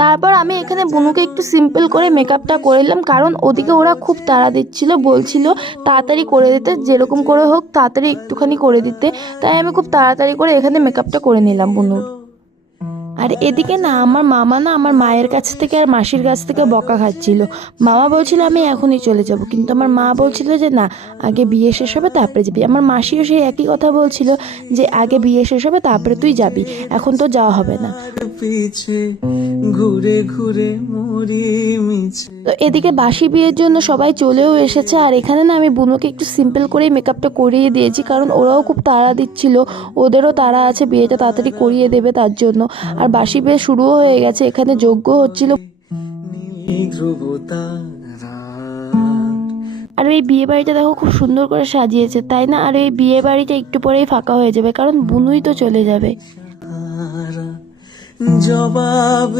তারপর আমি এখানে বুনুকে একটু সিম্পল করে মেকআপটা করে নিলাম, কারণ ওদিকে ওরা খুব তাড়া দিচ্ছিল, বলছিল তাড়াতাড়ি করে দিতে, যেরকম করে হোক তাড়াতাড়ি একটুখানি করে দিতে। তাই আমি খুব তাড়াতাড়ি করে এখানে মেকআপটা করে নিলাম বুনুর। আর এদিকে না আমার মামা না আমার মায়ের কাছ থেকে আর মাসির কাছ থেকে বকা খাচ্ছিল। মামা বলছিল আমি এখনই চলে যাব, কিন্তু আমার মা বলছিল যে না, আগে বিয়ে শেষ হবে তারপরে যাবি। আমার মাসিও সেই একই কথা বলছিল যে আগে বিয়ে শেষ হবে তারপরে তুই যাবি, এখন তো যাওয়া হবে না। ঘুরে ঘুরে তো এদিকে বাসি বিয়ের জন্য সবাই চলেও এসেছে। আর এখানে না আমি বুনুকে একটু সিম্পল করে মেকআপটা করিয়ে দিয়েছি, কারণ ওরাও খুব তাড়া দিচ্ছিল, ওদেরও তাড়া আছে বিয়েটা তাড়াতাড়ি করিয়ে দেবে তার জন্য। আর বাসি বিয়ে শুরুও হয়ে গেছে, এখানে যজ্ঞ হচ্ছিল। আর এই বিয়ে বাড়িটা দেখো খুব সুন্দর করে সাজিয়েছে, তাই না? আর এই বিয়ে বাড়িটা একটু পরেই ফাঁকা হয়ে যাবে, কারণ বুনুই তো চলে যাবে। জবাব